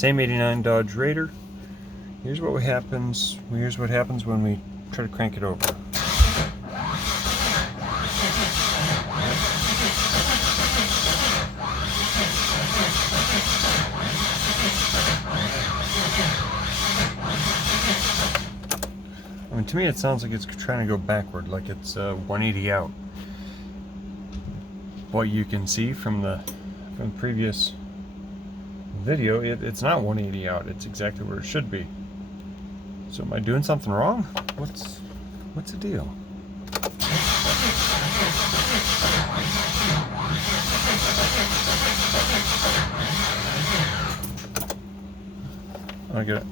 Same 89 Dodge Raider. Here's what happens when we try to crank it over. I mean, to me it sounds like it's trying to go backward, like it's 180 out. What you can see from the previous video, it's not 180 out. It's exactly where it should be. So am I doing something wrong? What's the deal? I get it.